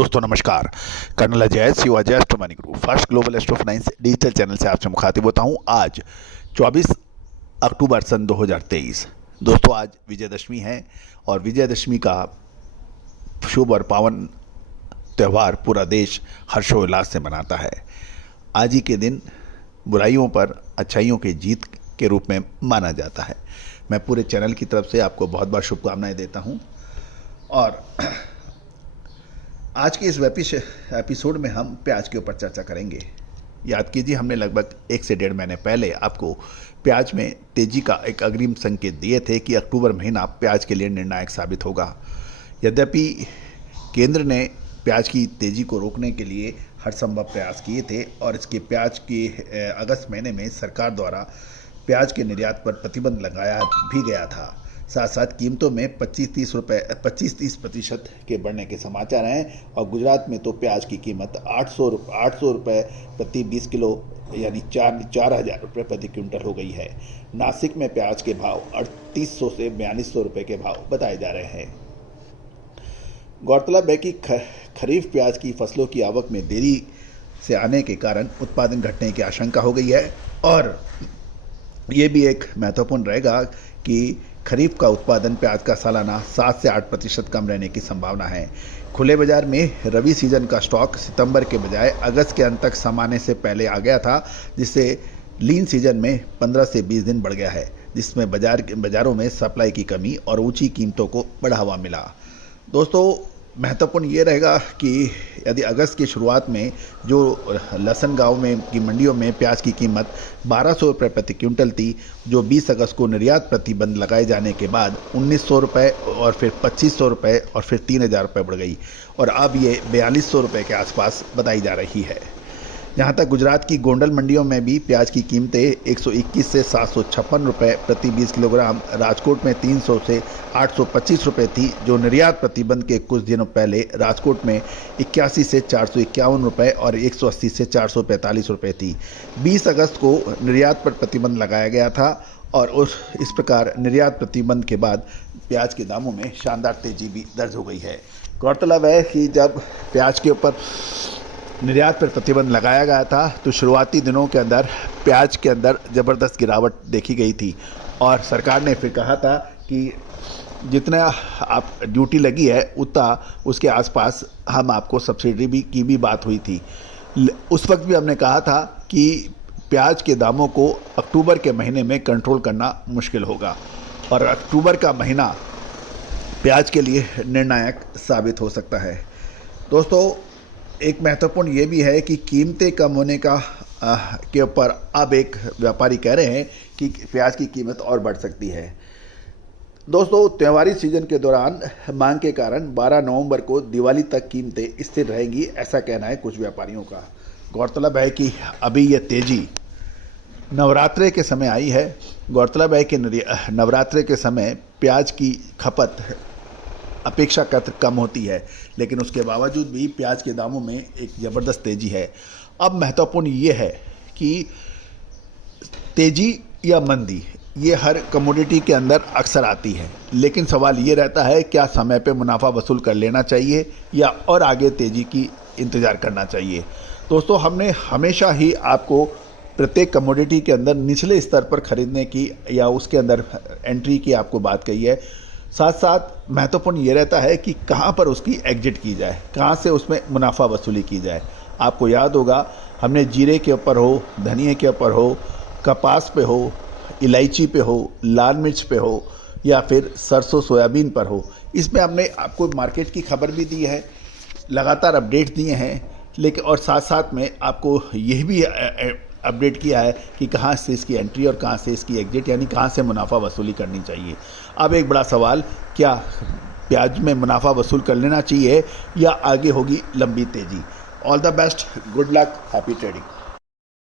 दोस्तों नमस्कार। Colonel Ajay Shiv Ajay astro money group first global astro finance digital channel से आपसे मुखातिब होता हूं। आज 24 अक्टूबर सन 2023। दोस्तों आज विजयदशमी है और विजयदशमी का शुभ और पावन त्यौहार पूरा देश हर्षोल्लास से मनाता है। आज ही के दिन बुराइयों पर अच्छाइयों की जीत के रूप में माना जाता है। मैं पूरे चैनल की तरफ से आपको बहुत बहुत शुभकामनाएं देता हूं और आज के इस एपिसोड में हम प्याज के ऊपर चर्चा करेंगे। याद कीजिए, हमने लगभग 1 से 1.5 महीने पहले आपको प्याज में तेजी का एक अग्रिम संकेत दिए थे कि अक्टूबर महीना प्याज के लिए निर्णायक साबित होगा। यद्यपि केंद्र ने प्याज की तेजी को रोकने के लिए हर संभव प्रयास किए थे और इसके प्याज के अगस्त महीने में सरकार द्वारा प्याज के निर्यात पर प्रतिबंध लगाया भी गया था। साथ साथ कीमतों में 25-30% के बढ़ने के समाचार हैं और गुजरात में तो प्याज की कीमत 800 रुपये प्रति 20 किलो यानी 4,000 रुपये प्रति क्विंटल हो गई है। नासिक में प्याज के भाव 3800 से 4200 रुपये के भाव बताए जा रहे हैं। गौरतलब है कि खरीफ प्याज की फसलों की आवक में देरी से आने के कारण उत्पादन घटने की आशंका हो गई है और ये भी एक महत्वपूर्ण रहेगा कि खरीफ का उत्पादन प्याज का सालाना 7 से 8% कम रहने की संभावना है। खुले बाजार में रबी सीजन का स्टॉक सितंबर के बजाय अगस्त के अंत तक समाने से पहले आ गया था, जिससे लीन सीजन में 15 से 20 दिन बढ़ गया है, जिसमें बाजारों में सप्लाई की कमी और ऊंची कीमतों को बढ़ावा मिला। दोस्तों महत्वपूर्ण ये रहेगा कि यदि अगस्त की शुरुआत में जो लसन गांव में की मंडियों में प्याज की कीमत 1200 रुपये प्रति क्विंटल थी, जो 20 अगस्त को निर्यात प्रतिबंध लगाए जाने के बाद 1900 रुपये और फिर 2500 रुपये और फिर 3000 रुपये बढ़ गई और अब ये 4200 रुपये के आसपास बताई जा रही है। जहाँ तक गुजरात की गोंडल मंडियों में भी प्याज की कीमतें 121 से 756 रुपये प्रति 20 किलोग्राम, राजकोट में 300 से 825 रुपये थी, जो निर्यात प्रतिबंध के कुछ दिनों पहले राजकोट में 81 से 451 रुपये और 180 से 445 रुपये थी। 20 अगस्त को निर्यात पर प्रतिबंध लगाया गया था और इस प्रकार निर्यात प्रतिबंध के बाद प्याज के दामों में शानदार तेजी भी दर्ज हो गई है। गौरतलब है कि जब प्याज के ऊपर निर्यात पर प्रतिबंध लगाया गया था तो शुरुआती दिनों के अंदर प्याज के अंदर ज़बरदस्त गिरावट देखी गई थी और सरकार ने फिर कहा था कि जितना आप ड्यूटी लगी है उतना उसके आसपास हम आपको सब्सिडी की भी बात हुई थी। उस वक्त भी हमने कहा था कि प्याज के दामों को अक्टूबर के महीने में कंट्रोल करना मुश्किल होगा और अक्टूबर का महीना प्याज के लिए निर्णायक साबित हो सकता है। दोस्तों एक महत्वपूर्ण ये भी है कि कीमतें कम होने के ऊपर अब एक व्यापारी कह रहे हैं कि प्याज की कीमत और बढ़ सकती है। दोस्तों त्योहारी सीजन के दौरान मांग के कारण 12 नवंबर को दिवाली तक कीमतें स्थिर रहेंगी, ऐसा कहना है कुछ व्यापारियों का। गौरतलब है कि अभी यह तेजी नवरात्रे के समय आई है। गौरतलब है कि नवरात्रे के समय प्याज की खपत अपेक्षाकृत कम होती है, लेकिन उसके बावजूद भी प्याज के दामों में एक ज़बरदस्त तेज़ी है। अब महत्वपूर्ण ये है कि तेज़ी या मंदी ये हर कमोडिटी के अंदर अक्सर आती है, लेकिन सवाल ये रहता है क्या समय पे मुनाफा वसूल कर लेना चाहिए या और आगे तेज़ी की इंतज़ार करना चाहिए। दोस्तों हमने हमेशा ही आपको प्रत्येक कमोडिटी के अंदर निचले स्तर पर खरीदने की या उसके अंदर एंट्री की आपको बात कही है। साथ साथ महत्वपूर्ण ये रहता है कि कहाँ पर उसकी एग्जिट की जाए, कहाँ से उसमें मुनाफा वसूली की जाए। आपको याद होगा हमने जीरे के ऊपर हो, धनिए के ऊपर हो, कपास पे हो, इलायची पे हो, लाल मिर्च पे हो या फिर सरसों सोयाबीन पर हो, इसमें हमने आपको मार्केट की खबर भी दी है, लगातार अपडेट दिए हैं, लेकिन और साथ साथ में आपको यह भी अपडेट किया है कि कहाँ से इसकी एंट्री और कहाँ से इसकी एग्जिट यानी कहाँ से मुनाफा वसूली करनी चाहिए। अब एक बड़ा सवाल, क्या प्याज में मुनाफा वसूल कर लेना चाहिए या आगे होगी लंबी तेज़ी। All the best, good luck, happy trading.